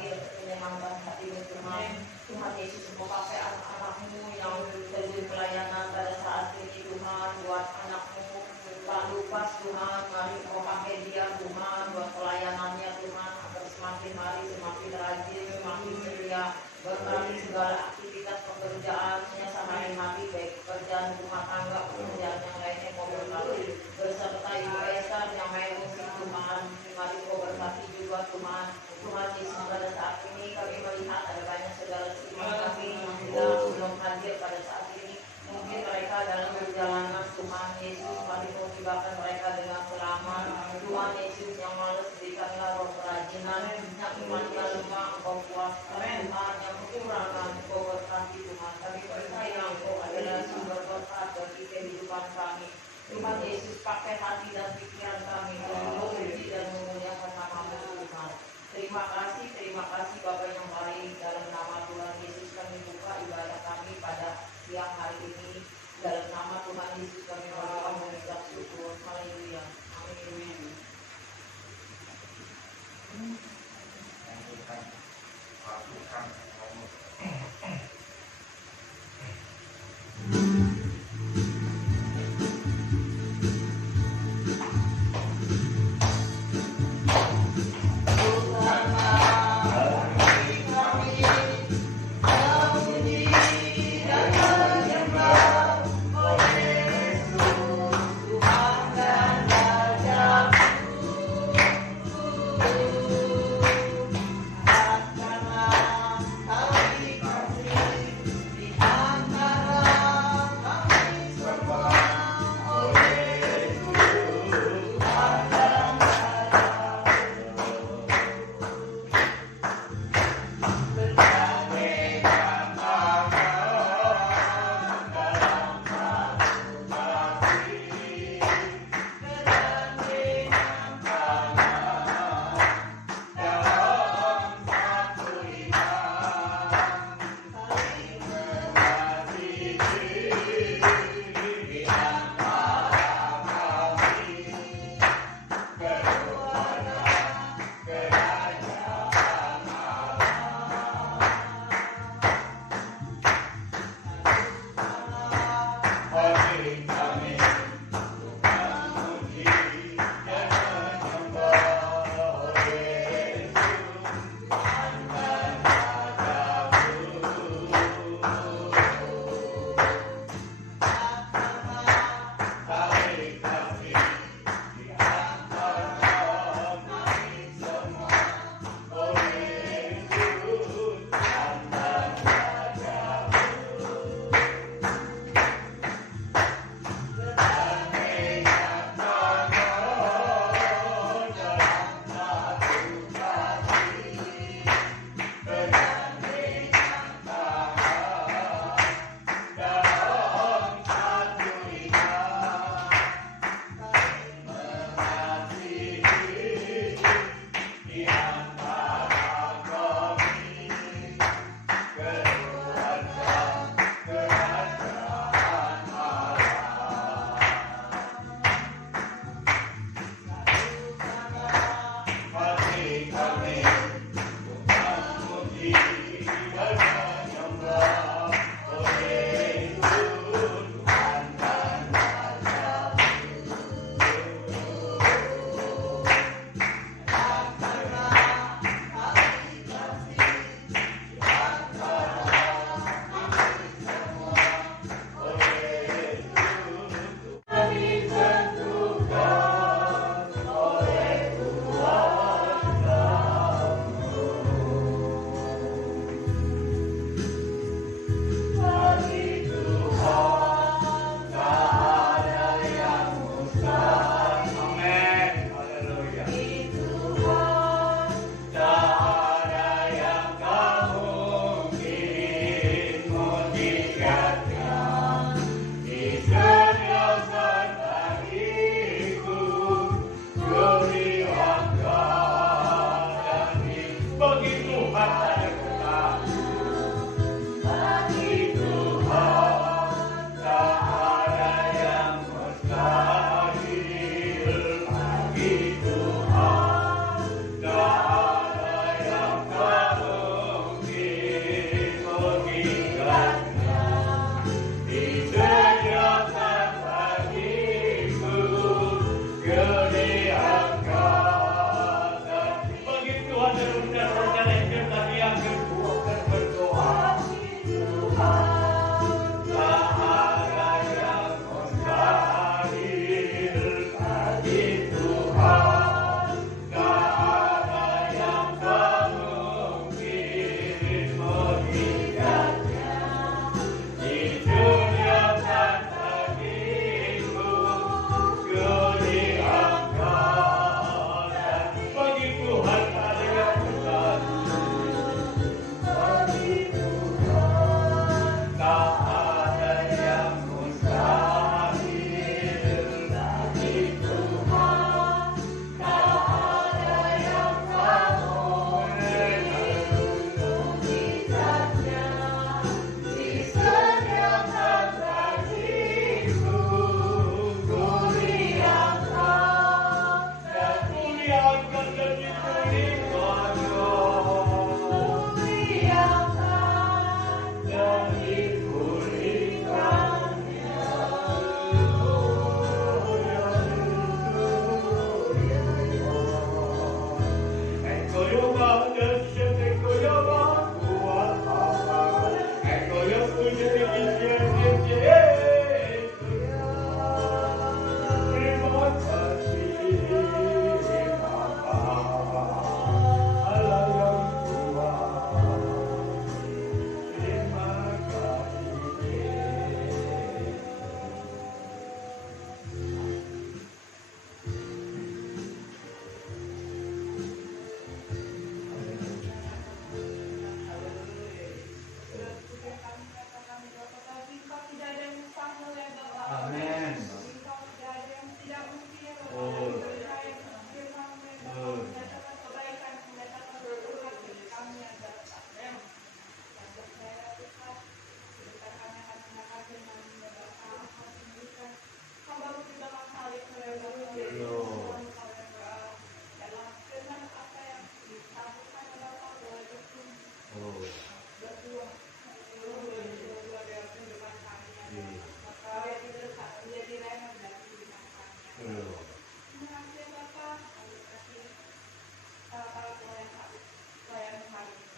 pagi untuk menyenangkan hatimu Tuhan. Tuhan Yesus memakai anak-anakmu yang terjun pelayanan pada saat ini Tuhan, buat anakmu Pak Lukas Tuhan, mari Engkau pakai dia Tuhan buat pelayanannya Tuhan, agar semakin hari semakin rajin, semakin setia, berkati segala aktivitas pekerjaannya sehari-hari, baik pekerjaan rumah tangga, pekerjaan yang lainnya mau berkati, beserta Ibu Esther yang main musik Tuhan, mari Engkau berkati juga Tuhan. Tuhan Yesus pada saat ini kami melihat ada banyak saudara seiman kami yang belum hadir pada saat ini. Mungkin mereka dalam perjalanan Tuhan Yesus, mari Kau tibakan mereka dengan selamat. Tuhan Yesus yang malas berikanlah roh kerajinan, yang imannya lemah Engkau kuatkan Tuhan, yang kekurangan Engkau berkati Tuhan. Kami percaya Engkau adalah sumber berkat bagi kehidupan kami. Tuhan Yesus pakai hati dan pikiran kami untuk memuji dan memuliakan nama-Mu Tuhan. Terima kasih Bapa yang baik, dalam nama Tuhan Yesus kami buka ibadah kami pada siang hari ini, dalam nama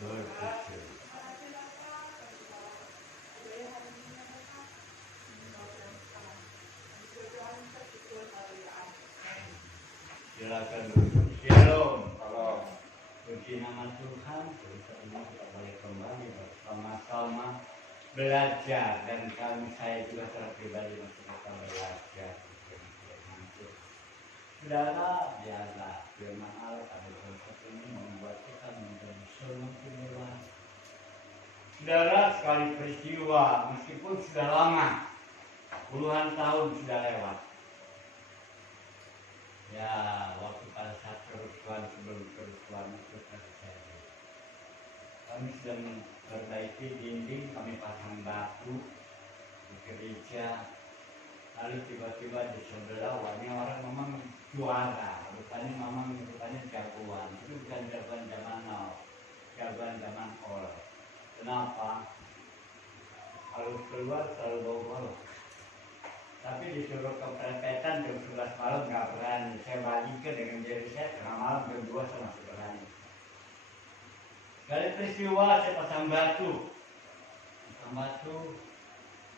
berkecil. Silakan duduk. Shalom. Kalau puji nama Tuhan, kita boleh kembali bersama-sama belajar, dan saya juga secara pribadi masih akan belajar. Saudara, biarlah firman Allah pada saat ini membuat kita menjadi semakin dewasa. Saudara, sekali peristiwa meskipun sudah lama, puluhan tahun sudah lewat. Ya, waktu pada saat kerusuhan, sebelum kerusuhan itu terjadi, kami sedang memperbaiki dinding, kami pasang batu di gereja. Lalu tiba-tiba di sebelah, ini orang memang juara, rupanya jagoan. Itu bukan jagoan zaman now, jagoan zaman old. Kenapa? Kalau keluar selalu bawa-bawa. Tapi disuruh ke perepetan jam 11 malam nggak berani. Saya balikin dengan diri saya, tengah malam jam 2 saya masih berani. Kali peristiwa saya pasang batu,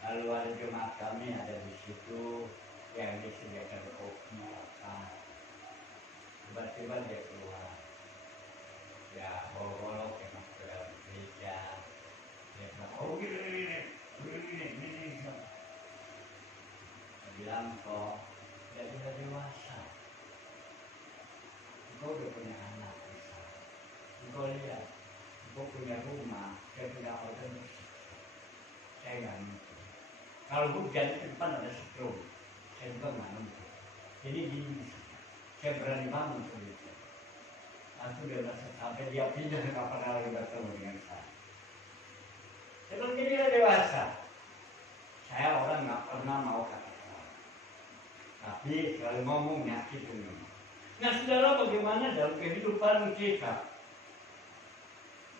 lalu ada jemaat kami ada di situ yang disediakan kopi apa. Tiba-tiba dia keluar, ya bawa-bawa ke dalam gereja. Dia bilang, oh gini. Bilang, kok dia sudah dewasa, engkau udah punya anak besar, engkau lihat, engkau punya rumah, saya punya organ, saya nggak mungkin. Kalau hujan di depan ada setrum, saya juga nggak mungkin. Jadi gini, saya berani bangun sedikit. Lalu dia merasa sampai dia pindah, nggak pernah lagi bertemu dengan saya. Seperti dia dewasa, saya orang nggak pernah mau kata. Tapi selalu ngomong nyakitin. Nah, saudara, bagaimana dalam kehidupan kita?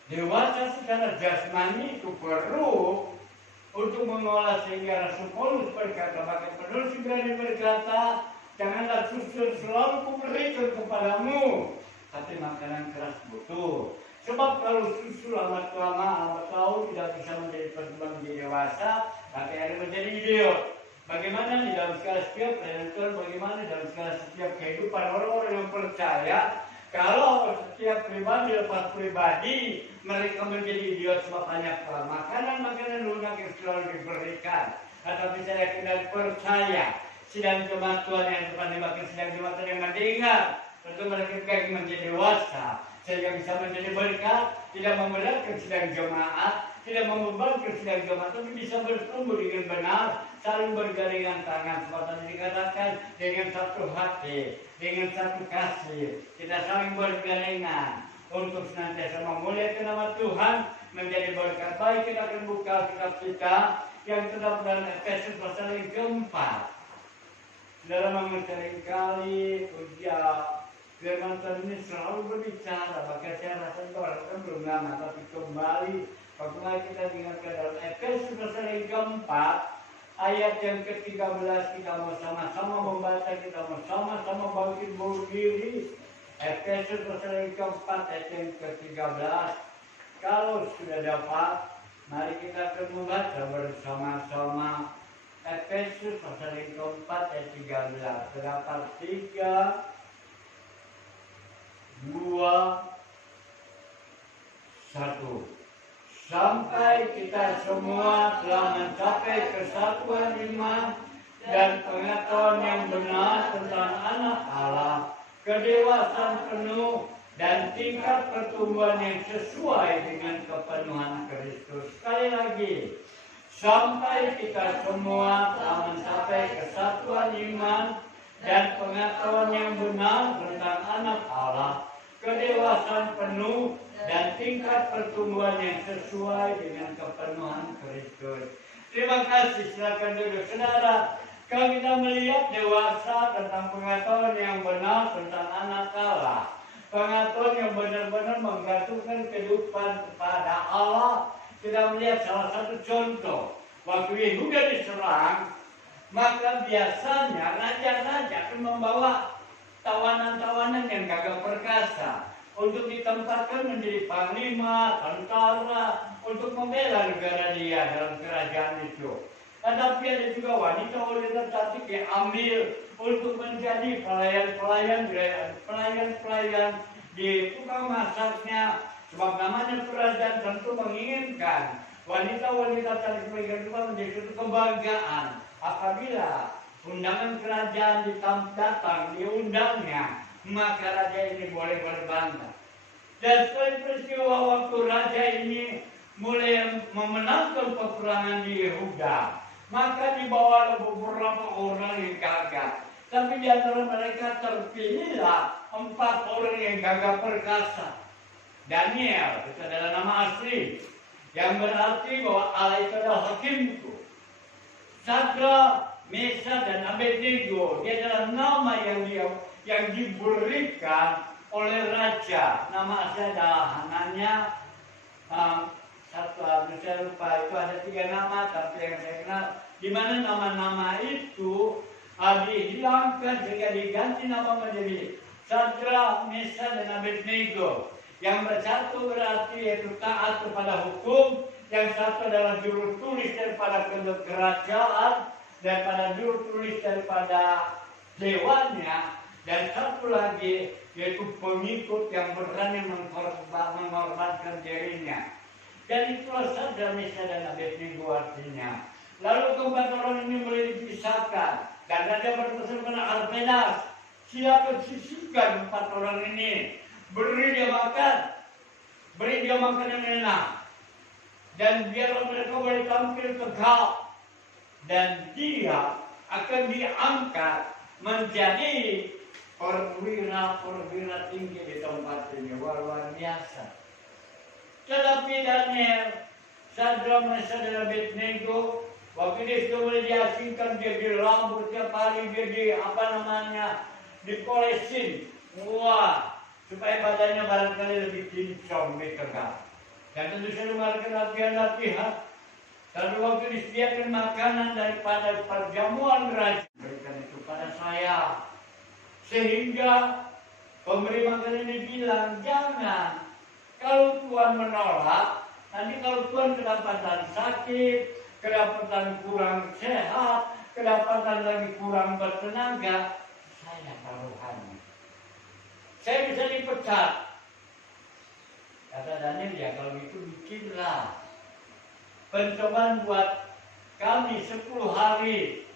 Dewasa secara jasmani itu perlu untuk mengolah, sehingga Rasul Paulus berkata, maka penulis berani berkata, janganlah susu selalu kuberikan kepadamu, tapi makanan keras butuh. Sebab kalau susu lama tahun tidak bisa menjadi perkembangan dewasa, tapi ada menjadi idiot. Bagaimana di dalam segala setiap pelayanan, bagaimana dalam segala setiap kehidupan orang-orang yang percaya, kalau setiap pribadi lepas pribadi mereka menjadi idiot sebab banyak makanan lunak yang selalu diberikan. Tetapi saya yakin percaya sidang jemaat Tuhan yang depan dimakan sidang jemaat yang mendengar, tentu mereka yang menjadi dewasa sehingga bisa menjadi berkat, tidak memberatkan sidang jemaat, tidak membebankan sidang jemaat, tapi bisa bertumbuh dengan benar, saling bergandengan tangan, seperti dikatakan, dengan satu hati, dengan satu kasih, kita saling bergandengan untuk senantiasa memuliakan nama Tuhan, menjadi berkat. Baik, kita akan buka kitab kita yang terdapat dalam Efesus pasal yang keempat. Saudara, memang seringkali firman Tuhan ini selalu berbicara, maka saya rasa itu orang belum lama, tapi kembali kita diingatkan dalam Efesus pasal yang keempat, ayat yang ke-13, kita mau sama-sama membaca, kita mau sama-sama bangkit berdiri. Efesus pasal yang keempat, ayat yang ke-13. Kalau sudah dapat, mari kita akan membaca bersama-sama. Efesus pasal yang keempat, ayat 13. Terdapat 3, 2, 1. Sampai kita semua telah mencapai kesatuan iman dan pengetahuan yang benar tentang anak Allah, kedewasaan penuh dan tingkat pertumbuhan yang sesuai dengan kepenuhan Kristus. Sekali lagi, sampai kita semua telah mencapai kesatuan iman dan pengetahuan yang benar tentang anak Allah, kedewasaan penuh dan tingkat pertumbuhan yang sesuai dengan kepenuhan Kristus. Terima kasih, silakan duduk. Saudara, kalau kita melihat dewasa tentang pengetahuan yang benar tentang anak Allah, pengetahuan yang benar-benar menggantungkan kehidupan kepada Allah, kita melihat salah satu contoh. Waktu Yehuda diserang, maka biasanya raja-raja akan membawa tawanan-tawanan yang gagah perkasa. untuk ditempatkan menjadi panglima, tentara, untuk membela negara dia dalam kerajaan itu. Tetapi ada juga wanita-wanita cantik yang ambil untuk menjadi pelayan-pelayan di tukang masaknya. Sebab namanya kerajaan tentu menginginkan wanita-wanita cantik mereka juga menjadi suatu kebanggaan. Apabila undangan kerajaan datang, diundangnya, maka raja ini boleh berbangga. Dan setelah peristiwa waktu raja ini mulai memenangkan peperangan di Yehuda, maka dibawa beberapa orang yang gagah. Tapi di antara mereka terpilihlah 4 orang yang gagah perkasa. Daniel, itu adalah nama asli, yang berarti bahwa Allah itu adalah hakimku. Sadra, Mesa, dan Abednego, dia adalah nama yang diberikan oleh raja. Nama asli adalah Hananya. Saya lupa, itu ada 3 nama, tapi yang saya kenal, di mana nama-nama itu dihilangkan sehingga diganti nama menjadi Sadra, Mesa, dan Abednego. Yang bersatu berarti yaitu taat kepada hukum, yang satu adalah juru tulis daripada kerajaan, daripada juru tulis daripada dewannya, dan satu lagi yaitu pengikut yang berani mengorbankan dirinya. Dan itulah Sadra, Mesa, dan Abednego artinya. Lalu keempat orang ini mulai dipisahkan, dan raja berpesan kepada Arpenas, silakan sisihkan 4 orang ini, beri dia makan yang enak, dan biarlah mereka boleh tampil tegak, dan dia akan diangkat menjadi perwira tinggi di tempat ini. Luar biasa. Tetapi Daniel, Sadra, Mesa, dan Abednego, waktu dia sudah boleh diasingkan, dia dirambut tiap hari, dia dipolesin. Wah, supaya badannya barangkali lebih kinclong, lebih tegak. Dan tentu saja melakukan latihan-latihan. Lalu waktu disediakan makanan daripada perjamuan raja, berikan itu pada saya. Sehingga pemberi makanan ini bilang, jangan. Kalau Tuhan menolak, nanti kalau Tuhan kedapatan sakit, kedapatan kurang sehat, kedapatan lagi kurang bertenaga, saya taruhannya. Saya bisa dipecat. Kata Daniel, ya kalau itu bikinlah pencobaan buat kami 10 hari.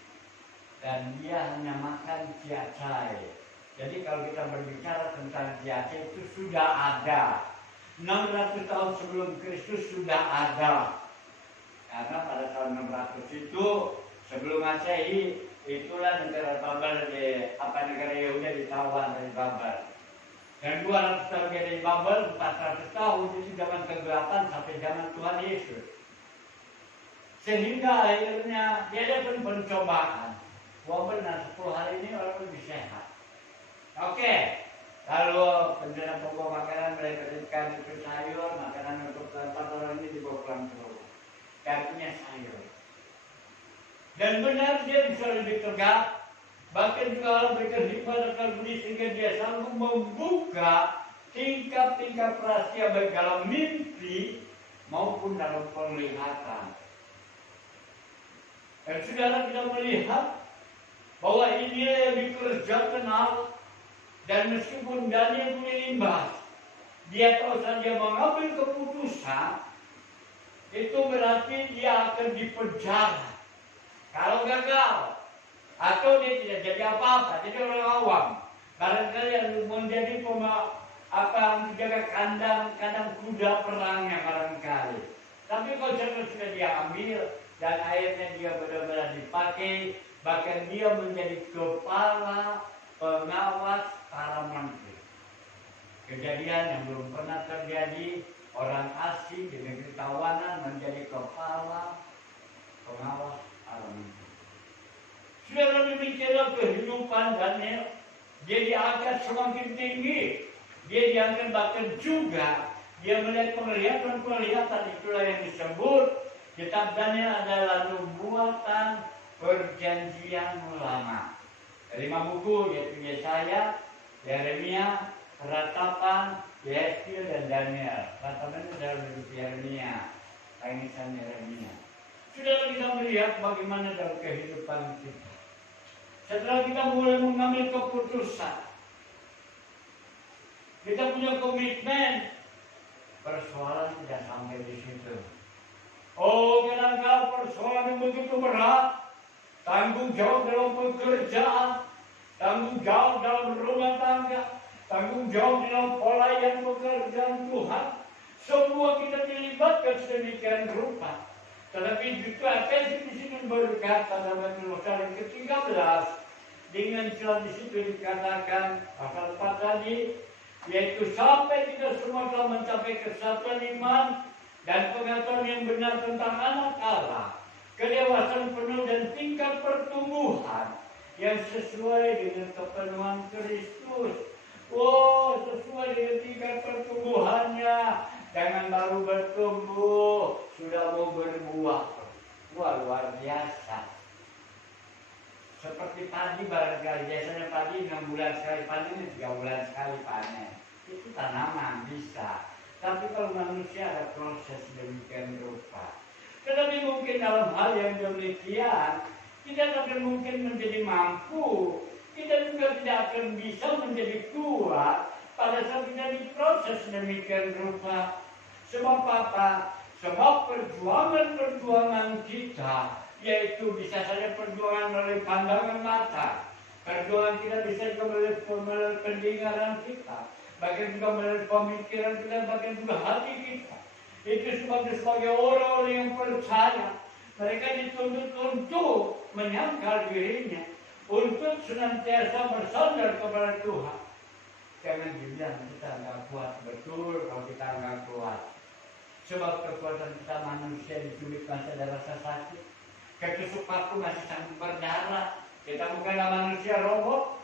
Dan dia hanya makan jiacai. Jadi kalau kita berbicara tentang jiacai itu sudah ada. 600 tahun sebelum Kristus sudah ada. Karena pada tahun 600 itu sebelum Masehi, itulah negara Babel negara Yehuda ditawan dari Babel. Dan 200 tahun dari Babel, 400 tahun itu zaman kegelapan sampai zaman Tuhan Yesus. Sehingga akhirnya dia ada pencobaan. Wah benar, 10 hari ini orang lebih sehat. Oke. Lalu penjelang pokok makanan mereka berikan itu sayur, makanan untuk 4 orang ini dibawa pulang ke rumah. Artinya sayur. Dan benar dia bisa lebih tegak. Bahkan juga Allah berikan hikmat akal budi sehingga dia sanggup membuka tingkap-tingkap rahasia baik dalam mimpi maupun dalam penglihatan. Dan saudara kita melihat bahwa ini yang dikerjakan Allah. Dan meskipun Daniel punya imbas, dia tahu saja mengambil keputusan, itu berarti dia akan dipenjara. Kalau gagal, atau dia tidak jadi apa-apa, jadi orang awam. Barangkali yang menjadi menjaga kandang kuda perangnya barangkali. Tapi kalau sudah dia ambil, dan akhirnya dia benar-benar dipakai, bahkan dia menjadi kepala pengawas para menteri. Kejadian yang belum pernah terjadi, orang asing di negeri tawanan menjadi kepala pengawas para menteri. Sudah demikianlah kehidupan Daniel. Dia diangkat semakin tinggi. Dia diangkat bahkan juga dia melihat penglihatan. Itulah yang disebut kitab Daniel adalah nubuatan perjanjian lama. 5 buku yaitu Yesaya, Yeremia, Ratapan, Yesaya dan Daniel, rata-rata dalam Yeremia, tangisan Yeremia. Sudah kita melihat bagaimana dalam kehidupan kita. Setelah kita mulai mengambil keputusan, kita punya komitmen, persoalan tidak sampai di situ. Oh, kadang-kadang persoalan yang begitu berat, tanggung jawab dalam pekerjaan, tanggung jawab dalam rumah tangga, tanggung jawab dalam pelayan pekerjaan Tuhan. Semua kita dilibatkan sedemikian rupa. Tetapi juga Efesus di sini berkata dalam Kolose ke-13 dengan jelas di situ dikatakan pasal 4 tadi, yaitu sampai kita semua telah mencapai kesatuan iman dan pengetahuan yang benar tentang anak Allah, kedewasaan penuh dan tingkat pertumbuhan yang sesuai dengan kepenuhan Kristus. Oh, sesuai dengan tingkat pertumbuhannya. Jangan baru bertumbuh, sudah mau berbuah. Wah, luar biasa. Seperti padi barangkali, biasanya padi 6 bulan sekali panen, 3 bulan sekali panen. Itu tanaman bisa. Tapi kalau manusia ada proses demikian rupa. Tetapi mungkin dalam hal yang demikian, kita akan mungkin menjadi mampu. Kita juga tidak akan bisa menjadi kuat pada saat kita diproses demikian rupa. Sebab apa? Sebab perjuangan kita, yaitu bisa saja perjuangan melalui pandangan mata, perjuangan kita bisa juga melalui pendengaran kita, bahkan juga melalui pemikiran kita, bahkan juga hati kita. Itu sebagai orang-orang yang percaya, mereka dituntut untuk menyangkal dirinya, untuk senantiasa bersandar kepada Tuhan. Jangan dibilang kita nggak kuat, betul kalau kita nggak kuat. Sebab kekuatan kita manusia dicubit masih ada rasa sakit. Ketusuk paku masih sanggup berdarah. Kita bukanlah manusia robot.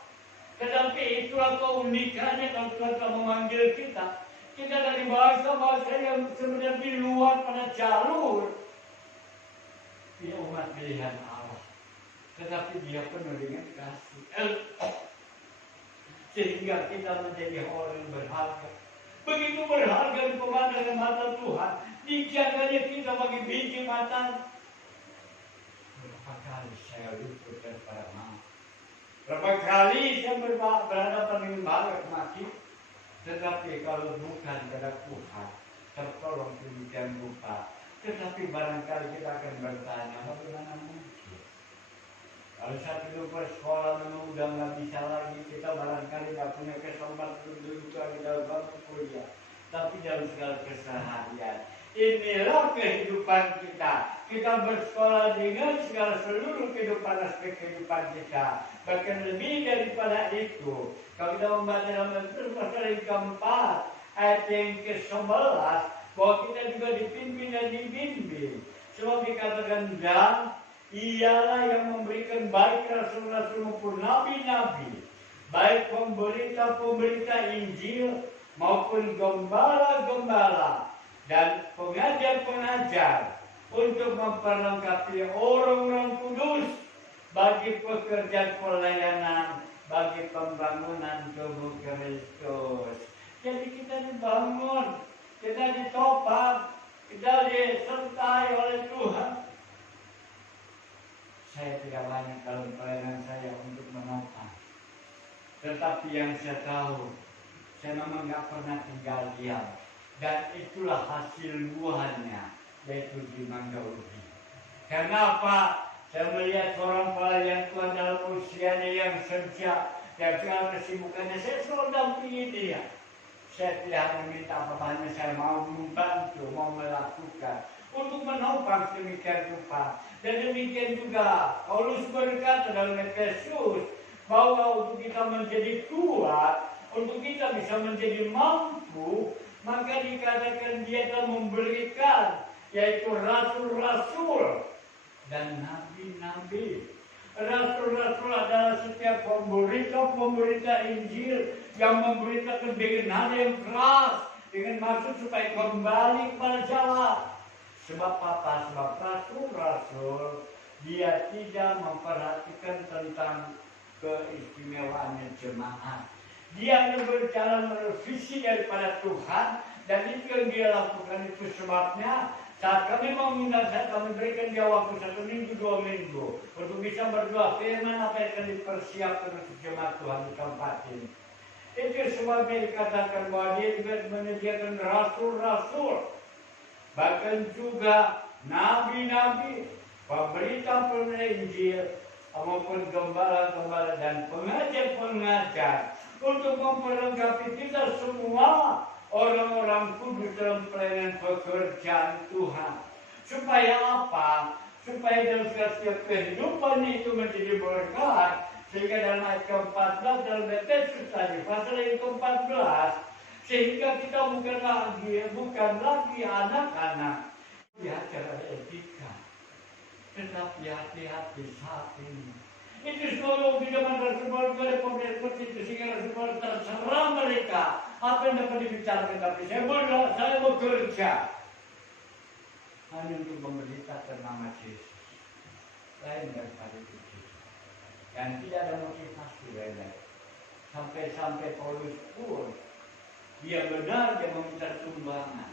Tetapi itulah keunikannya kalau Tuhan telah memanggil kita. Kita dari bangsa-bangsa yang sebenarnya di luar pada jalur. Dia umat pilihan Allah. Tetapi dia penuh dengan kasih. Sehingga kita menjadi orang yang berharga. Begitu berharga di pemandangan mata Tuhan. Dijaganya kita bagi biji mata. Berapa kali saya luput daripada maut. Berapa kali saya berhadapan dengan bahaya mati. Tetapi kalau bukan kepada Tuhan, tertolong demikian rupa. Tetapi barangkali kita akan bertanya, bagaimana mungkin? Kalau saat itu bersekolah memang udah nggak bisa lagi, kita barangkali nggak punya kesempatan untuk di dalam bangku kuliah. Tapi dalam segala keseharian, inilah kehidupan kita. Kita bersekolah dengan segala seluruh kehidupan aspek kehidupan kita. Bahkan lebih daripada itu, kalau kita membaca dalam pasal yang keempat, ayat yang ke-11, bahwa kita juga dipimpin dan dibimbing. Sebab dikatakan dan ialah yang memberikan baik rasul-rasul maupun nabi-nabi, baik pemberita-pemberita Injil maupun gembala-gembala dan pengajar-pengajar untuk memperlengkapi orang-orang kudus bagi pekerjaan pelayanan, bagi pembangunan tubuh Kristus. Jadi kita dibangun, kita ditopang, kita disertai oleh Tuhan. Saya tidak banyak dalam pelayanan saya untuk menopang. Tetapi yang saya tahu, saya memang nggak pernah tinggal diam. Dan itulah hasil buahnya, yaitu di Manggauji. Karena apa? Saya melihat seorang pelayan Tuhan dalam usianya yang senja, yang segala kesibukannya, saya selalu dampingi dia. Saya tidak meminta apa-apa, saya mau membantu, mau melakukan. Untuk menopang sedemikian rupa. Dan demikian juga Paulus berkata dalam Efesus bahwa untuk kita menjadi kuat, untuk kita bisa menjadi mampu, maka dikatakan dia telah memberikan, yaitu rasul-rasul dan nabi-nabi. Rasul-rasul adalah setiap pemberita Injil yang memberitakan dengan nada yang keras, dengan maksud supaya kembali kepada jalan. Sebab apa? Sebab rasul-rasul dia tidak memperhatikan tentang keistimewaannya jemaat. Dia yang berjalan menurut visi daripada Tuhan, dan itu yang dia lakukan. Itu sebabnya saat kami mau minta saya, kami berikan dia waktu 1 minggu, 2 minggu untuk bisa berdoa firman apa yang akan dipersiapkan untuk jemaat Tuhan di tempat ini. Itu sebabnya dikatakan bahwa dia juga menyediakan rasul-rasul, bahkan juga nabi-nabi, pemberita Injil, maupun gembala-gembala dan pengajar-pengajar untuk memperlengkapi kita semua orang-orang kudus dalam pelayanan pekerjaan Tuhan. Supaya apa? Supaya dalam setiap kehidupan itu menjadi berkat. Sehingga dalam ayat ke-14 dalam Efesus tadi, pasal yang ke-14, sehingga kita bukan lagi anak-anak. Bicara etika, tetapi hati-hati saat ini. Itu selalu di zaman Rasul dari pemerintah konstitusi Rasul terserah mereka apa yang dapat dibicarakan, tapi saya bekerja hanya untuk memberitakan nama Yesus, lain daripada itu. Dan tidak ada motivasi lain. Sampai Paulus pun dia benar dia meminta sumbangan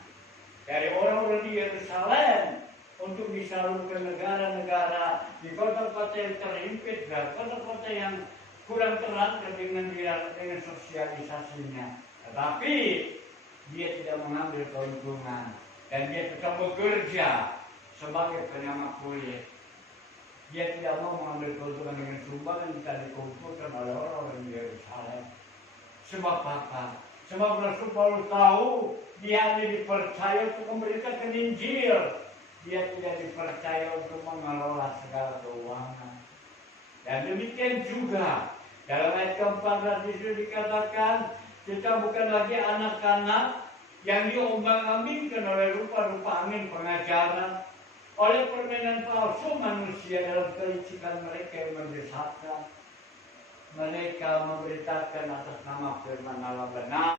dari orang-orang di Yerusalem untuk disalurkan negara-negara di kota-kota yang terhimpit dan kota-kota yang kurang terangkat dengan sosialisasinya. Tetapi dia tidak mengambil keuntungan dan dia tetap bekerja sebagai penyama proyek. Dia tidak mau mengambil keuntungan dengan sumbangan yang tidak dikumpulkan oleh orang-orang di Yerusalem. Sebab apa? Sebab Rasul Paulus tahu dia hanya dipercaya untuk memberitakan Injil. Dia tidak dipercaya untuk mengelola segala keuangan. Dan demikian juga dalam ayat ke-14 itu dikatakan kita bukan lagi anak-anak yang diombang-ambingkan oleh rupa-rupa angin pengajaran, oleh permainan palsu manusia dalam kelicikan mereka yang mendesakkan. Mereka memberitakan atas nama firman Allah benar.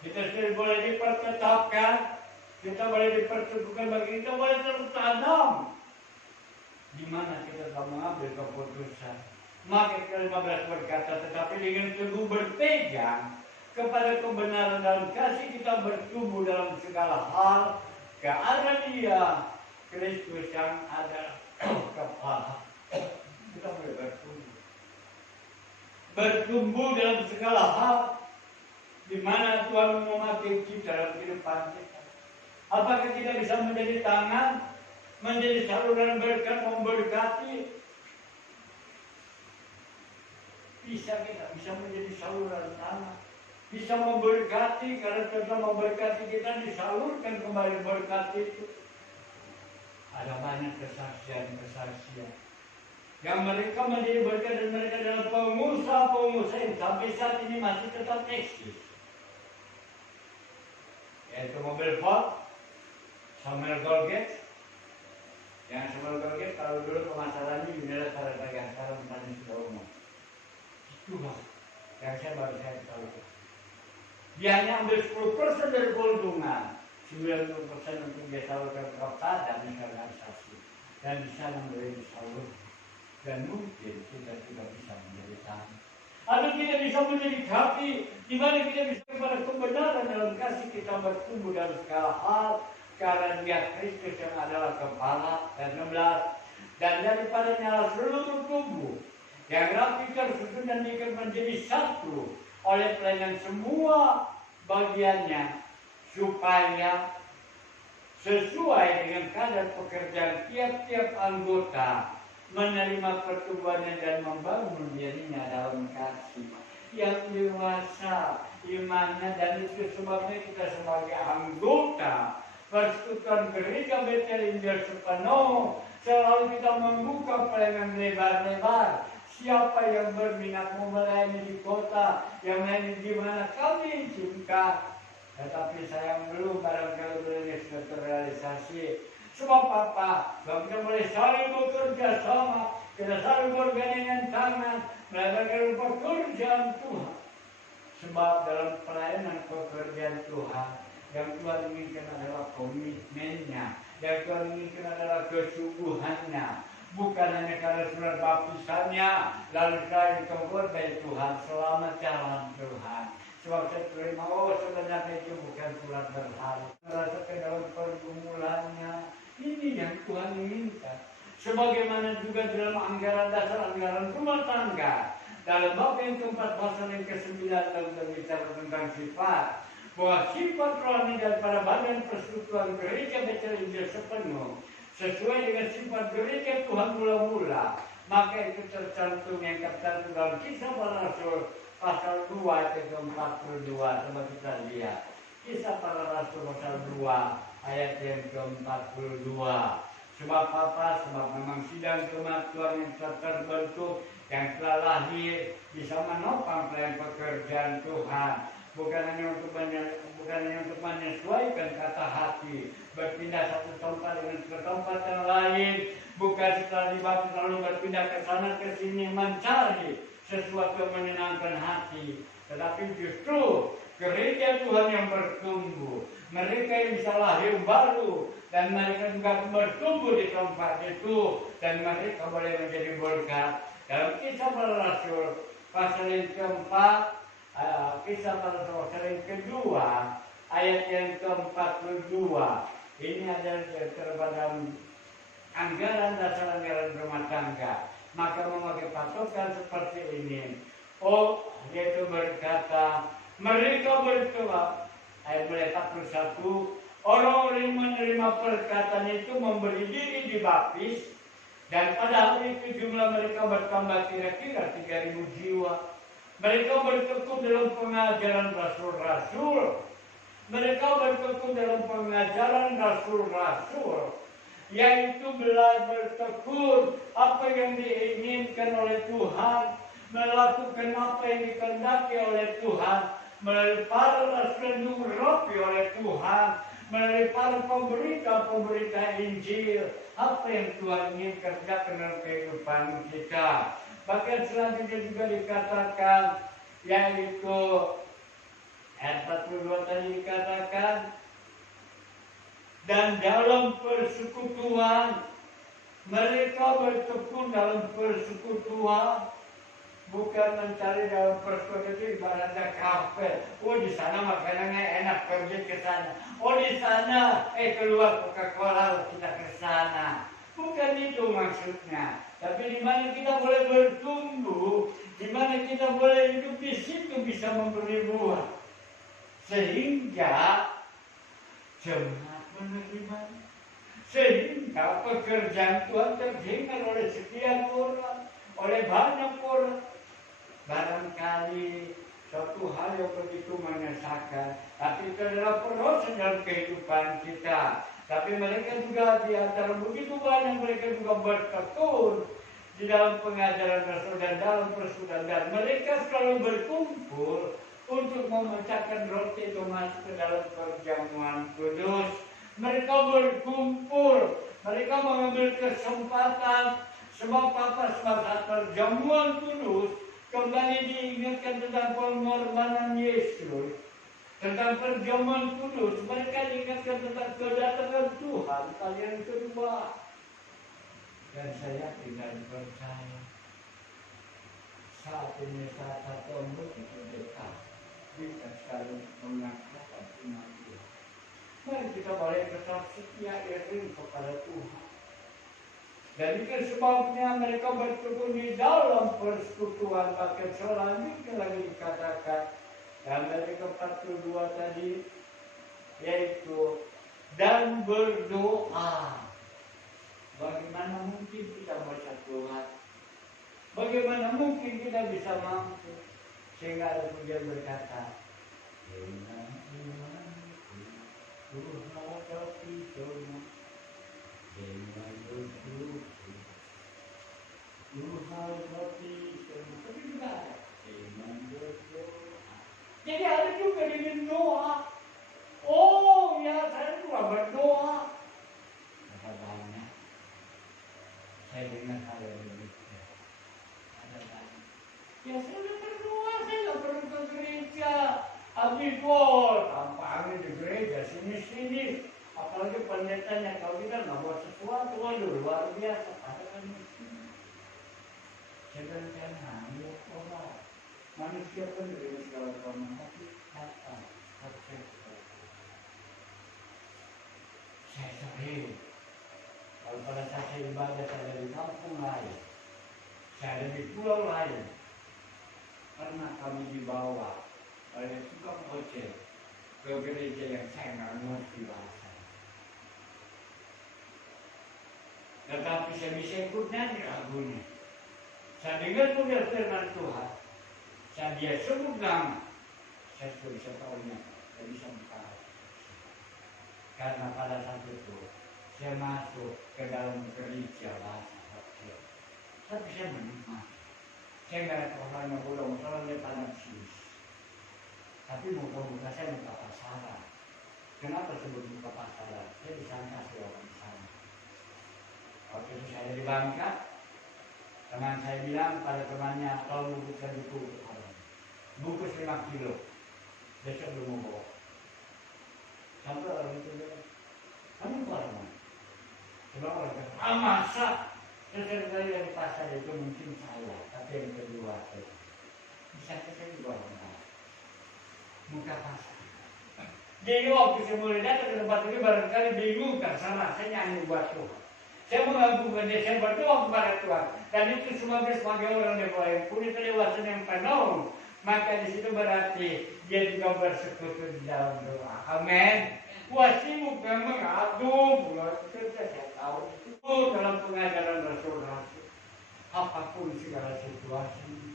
Kita sudah boleh dipertetapkan, kita boleh diperteguhkan bagi kita boleh tertanam. Di mana kita telah mengambil keputusan. Maka ke-15 berkata, tetapi dengan teguh berpegang kepada kebenaran dalam kasih kita bertumbuh dalam segala hal ke arah Dia Kristus yang ada kepala. Kita boleh bertumbuh dalam segala hal di mana Tuhan memakai kita dalam kehidupan kita. Apakah kita bisa menjadi tangan, menjadi saluran berkat, memberkati? Bisa, kita bisa menjadi saluran tangan, bisa memberkati, karena Tuhan memberkati kita, disalurkan kembali berkat itu. Ada banyak kesaksian yang mereka menjadi berkat dan mereka adalah pengusaha yang sampai saat ini masih tetap eksis. Yaitu mobil Ford, Samuel Goldgate. Yang Samuel Goldgate kalau dulu pemasarannya inilah cara yang sekarang tadi sudah umum. Itulah yang saya tahu. Dia hanya ambil 10% dari keuntungan, 90% untuk dia salurkan kota dan organisasi, dan di sana boleh disalurkan. Dan mungkin kita tidak bisa menjadi tamu. Atau kita bisa menjadi kaki, di mana kita bisa kepada kebenaran dalam kasih kita bertumbuh dalam segala hal, karena Dia Kristus yang adalah kepala. Dan 16, dan daripada nyala seluruh tubuh yang rapi tersusun dan diikat menjadi satu oleh pelayanan semua bagiannya, supaya sesuai dengan kadar pekerjaan tiap-tiap anggota menerima pertumbuhannya dan membangun dirinya dalam kasih yang dewasa imannya. Dan itu sebabnya kita sebagai anggota Persekutuan Gereja Betel Injil sepenuh selalu kita membuka pelayanan lebar-lebar. Siapa yang berminat mau melayani di kota, yang melayani di mana kami izinkan. Tetapi sayang belum barangkali belum sudah terrealisasi. Sebab apa? Sebab kita boleh saling bekerja sama, kita saling bergandengan tangan, melakukan pekerjaan Tuhan. Sebab dalam pelayanan pekerjaan Tuhan, yang Tuhan inginkan adalah komitmennya, yang Tuhan inginkan adalah kesungguhannya. bukan hanya karena surat baptisannya, lalu saya ditegur dari Tuhan, selamat jalan Tuhan. Sebab saya terima, oh sebenarnya itu bukan surat berharap. Merasa ke dalam pergumulannya, ini yang Tuhan inginkan. Sebagaimana juga dalam anggaran dasar, anggaran rumah tangga. Dalam bab yang keempat pasal yang ke-9 dalam berbicara tentang sifat, bahwa sifat rohani daripada badan persekutuan gereja Bethel Injil sepenuh sesuai dengan sifat gereja Tuhan mula-mula, maka itu tercantum yang tercantum dalam Kisah Para Rasul pasal 2 ayat 42. Coba kita lihat Kisah Para Rasul pasal 2 ayat yang ke-42. Sebab apa? Sebab memang sidang kematian yang telah terbentuk, yang telah lahir, bisa menopang pelayan pekerjaan Tuhan. Bukan hanya untuk menyesuaikan kata hati, berpindah satu tempat dengan ke tempat yang lain, bukan setelah dibaptis lalu berpindah ke sana ke sini mencari sesuatu yang menyenangkan hati, tetapi justru gereja Tuhan yang bertumbuh, mereka yang bisa lahir baru, dan mereka juga bertumbuh di tempat itu, dan mereka boleh menjadi berkat. Dalam Kisah Para Rasul pasal yang keempat, Kisah Para Rasul pasal yang kedua ayat yang ke-42, ini adalah terhadap anggaran dasar anggaran rumah tangga. Maka memakai patokan seperti ini. Oh, dia itu berkata, mereka berdoa, ayat mulai 41, orang-orang yang menerima perkataan itu memberi diri dibaptis, dan pada hari itu jumlah mereka bertambah kira-kira 3.000 jiwa. Mereka bertekun dalam pengajaran rasul-rasul. Mereka bertekun dalam pengajaran rasul-rasul, yaitu belajar bertekun apa yang diinginkan oleh Tuhan, melakukan apa yang dikehendaki oleh Tuhan, melalui para rasul yang diurapi oleh Tuhan, melalui para pemberita Injil, apa yang Tuhan ingin kerjakan dalam kehidupan kita. Bahkan selanjutnya juga dikatakan, yaitu ayat 42 tadi dikatakan, dan dalam persekutuan, mereka bertekun dalam persekutuan, bukan mencari dalam persekutuan itu ibaratnya kafe. Oh di sana makanannya enak, pergi ke sana. Oh di sana, keluar Coca-Cola, kita ke sana. Bukan itu maksudnya. Tapi di mana kita boleh bertumbuh, di mana kita boleh hidup, di situ bisa memberi buah. Sehingga jemaat menerima, sehingga pekerjaan Tuhan terdengar oleh sekian orang, oleh banyak orang. Barangkali suatu hal yang begitu menyesakan, tapi itu adalah proses dalam kehidupan kita. Tapi mereka juga di antara begitu banyak, mereka juga bertekun di dalam pengajaran Rasul dan dalam persekutuan, dan mereka selalu berkumpul untuk memecahkan roti itu masuk ke dalam perjamuan kudus. Mereka berkumpul, mereka mengambil kesempatan. Sebab apa? Sebab saat perjamuan kudus kembali diingatkan tentang pengorbanan Yesus, tentang perjamuan kudus. Mereka diingatkan tentang kedatangan Tuhan kali yang kedua. Dan saya tidak percaya saat ini saat satu begitu dekat bisa sekali mengatakan iman Tuhan. Mari kita balik tetap setia iring kepada Tuhan. Dan itu sebabnya mereka bertekun di dalam persekutuan. Bahkan selanjutnya lagi dikatakan dan dari ke-42 tadi, yaitu dan berdoa. Bagaimana mungkin kita bersatu hati? Bagaimana mungkin kita bisa mampu? Sehingga ada pujian berkata, dengan imanku Tuhan hadapi semua, dengan bersyukur Tuhan hadapi semua. Tapi juga ada dengan berdoa. Jadi ada juga dengan doa. Oh ya, saya juga berdoa. Ada banyak. Saya dengar hal yang begitu. Ada banyak. Ya saya sudah berdoa, saya tidak perlu ke gereja. Abifol, tampangnya di gereja, sini-sini. Apalagi pendetanya, kalau kita nggak buat sesuatu, waduh luar biasa. Ada kan Sederhana, ya orang manusia pun dari segala kelemahan, tapi kata saya sering kalau pada saat saya ibadah saya ada di kampung lain, saya ada di pulau lain, karena kami dibawa oleh tukang ojek ke gereja yang saya nggak ngerti bahasa. Tetapi saya bisa ikut nyanyi lagunya. Saya dengar punya firman Tuhan, saya dia sebut nama, saya sudah bisa tahunya, saya bisa buka. Karena pada saat itu saya masuk ke dalam gereja bahasa kecil, tapi saya menikmati. Saya nggak orang yang ulang dia fanatis, tapi muka-muka saya muka pasaran. Kenapa sebut muka pasaran? Saya disangka orang di sana. Waktu itu saya di Bangka, teman saya bilang pada temannya, kalau bungkuskan bungkus 5 kilo, besok belum mau bawa. Sampai orang itu bilang, kamu keluar mana? Coba orang bilang, masa? Sesekali dari pasar itu mungkin saya, tapi yang kedua saya. Bisa saya juga orang muka pasar. Jadi waktu saya mulai datang ke tempat ini barangkali bingung kan sama saya nyanyi buat Tuhan. Saya menggabungkan dia, saya berdoa kepada Tuhan. Dan itu semua sebagai orang dewasa yang punya kedewasan yang penuh. Maka di situ berarti dia juga bersekutu di dalam doa. Amin. Wah sibuk memang aduh, itu saya tahu itu dalam pengajaran Rasul-Rasul. Apapun segala situasi,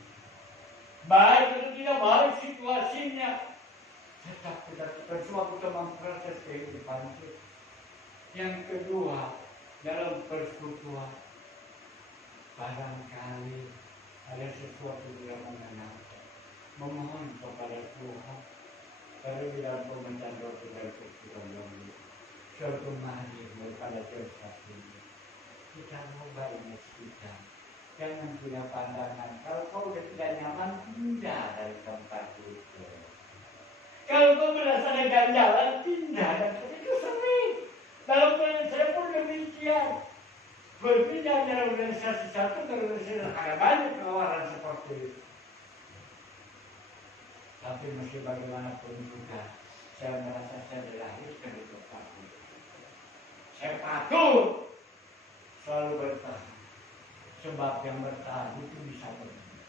baik atau tidak baik situasinya, tetap kita bersuatu dalam proses kehidupan kita. Yang kedua, dalam persekutuan barangkali ada sesuatu yang menyenangkan, memohon kepada Tuhan. Kalau di dalam pemerintahan doa dan persekutuan dahulu, suatu mahir daripada dosa ini, kita coba ingat kita, jangan punya pandangan. Kalau kau sudah tidak nyaman, pindah dari tempat itu. Kalau kau merasa tidak jalan, pindah. Dan itu sering. Dalam plan saya pun demikian. Berpindah dari organisasi satu ke organisasi lain. Ada banyak tawaran seperti itu. Tapi masih bagaimanapun juga, saya merasa saya dilahirkan di tempat itu. Saya patuh selalu bertahan. Sebab yang bertahan itu bisa bertahan.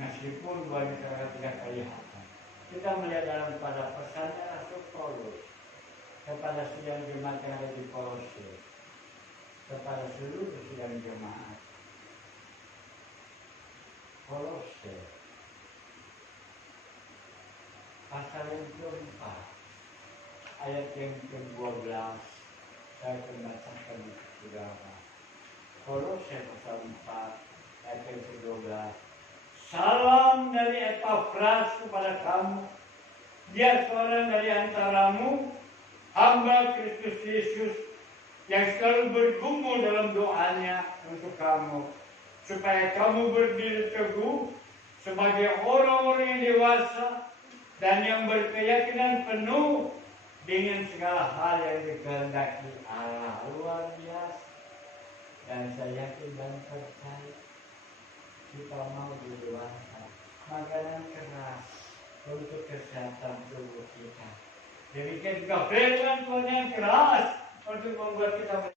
Meskipun banyak orang tidak kelihatan. Kita melihat dalam pada pesannya Rasul Paulus kepada sidang jemaat yang ada di Kolose, kepada seluruh sidang jemaat Kolose, pasal yang keempat, ayat yang ke-12, saya akan bacakan untuk saudara. Kolose pasal 4, ayat yang ke-12. Salam dari Epafras kepada kamu, dia seorang dari antaramu, hamba Kristus Yesus yang selalu bergumul dalam doanya untuk kamu, supaya kamu berdiri teguh sebagai orang-orang yang dewasa dan yang berkeyakinan penuh dengan segala hal yang dikehendaki Allah. Luar biasa. Dan saya yakin dan percaya kita mau dewasa, makanan keras untuk kesehatan tubuh kita. Demikian juga firman Tuhan yang keras untuk membuat kita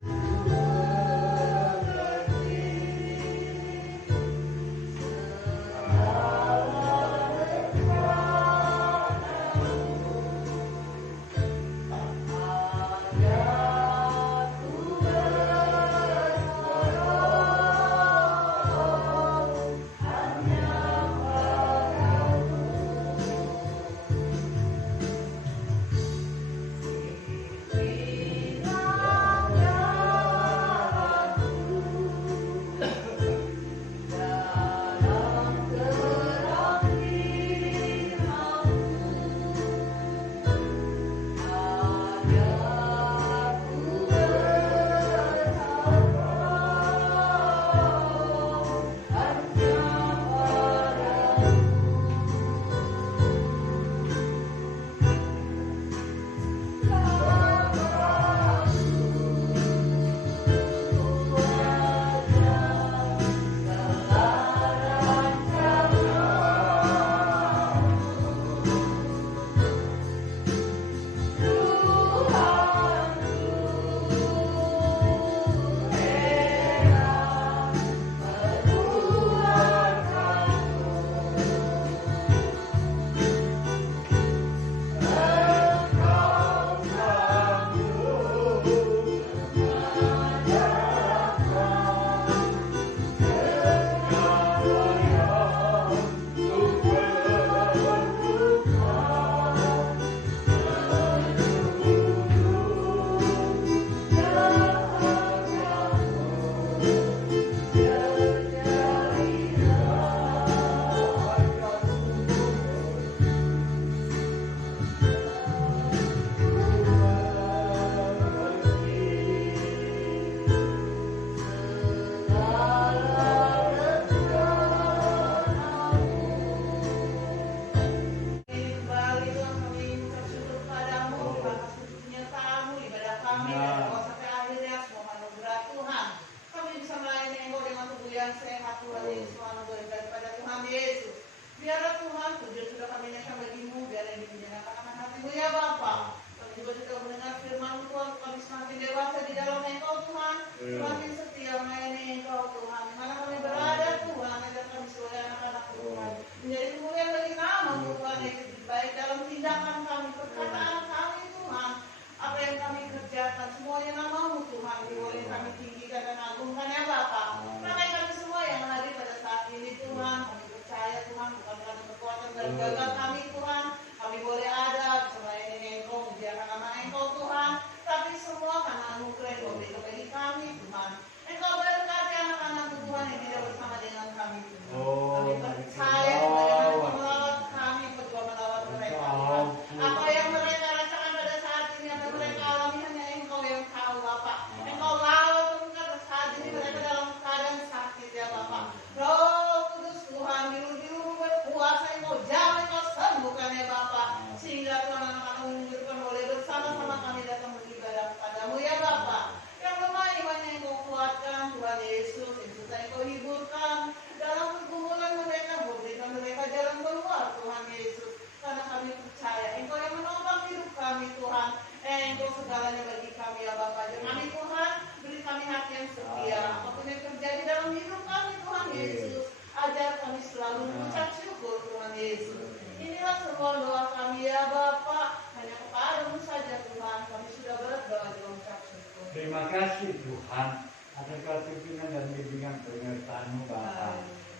Engkau segalanya bagi kami ya Bapak. Kami Tuhan, beri kami hati yang setia. Apapun yang terjadi dalam hidup kami Tuhan Yesus, ajar kami selalu mengucap syukur Tuhan Yesus. Inilah semua doa kami ya Bapak. Hanya kepadamu saja Tuhan, kami sudah berdoa dan mengucap syukur. Terima kasih Tuhan atas pimpinan dan bimbingan penyertaan-Mu Bapa.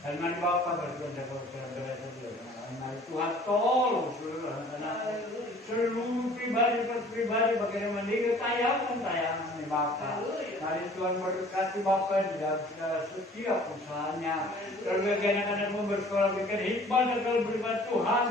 Dan mari Bapa berdoa kepada Tuhan tolong seluruh anak-anak, seluruh pribadi per pribadi bagaimana dia tayangan nih Bapa. Mari Tuhan berkati Bapa di dalam setiap usahanya. Dan bagi anak-anakmu bersekolah berikan hikmah dan kalau beriman Tuhan,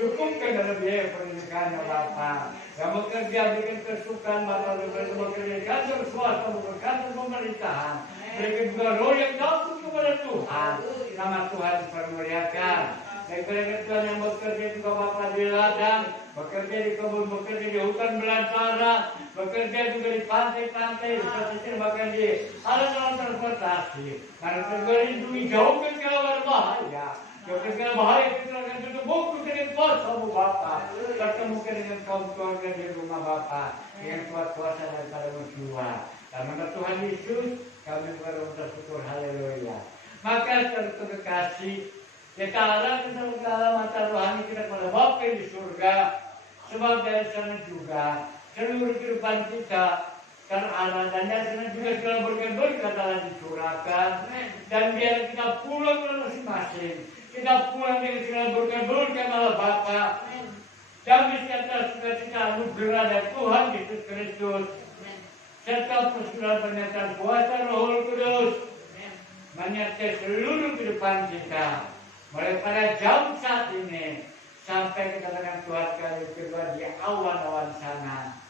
cukupkan dalam biaya pendidikannya Bapa. Yang bekerja berikan kesukaan Bapa, bekerja di kantor swasta, kantor pemerintahan. Berikan juga roh yang takut kepada Tuhan. Nama Tuhan dipermuliakan. Daripada Tuhan yang bekerja juga Bapa di ladang, bekerja di kebun, bekerja di hutan belantara, bekerja juga di pantai-pantai, di pesisir, bahkan di alat-alat transportasi. Karena terlindungi jauh ke kawan bahaya. Jauh ke bahaya kita akan tutup buku dengan kuasa-Mu Bapa. Pertemukan dengan kaum keluarga di rumah Bapa dengan kuasa daripada Tuhan. Dan nama Tuhan Yesus kami berdoa syukur haleluya. Maka terima kasih. Kita harap kita segala mata rohani kita kepada Bapa di surga. Sebab dari sana juga seluruh kehidupan kita terarah dan dari sana juga segala berkat-berkat telah dicurahkan. Dan biar kita pulang masing-masing. Kita pulang dengan segala berkat-berkat Allah Bapa. Kami serta sukacita anugerah dari Tuhan Yesus Kristus. Serta persaudaraan pernyataan kuasa Roh Kudus menyertai seluruh kehidupan kita. Mulai pada jam saat ini sampai kedatangan Tuhan kali kedua di awan-awan sana.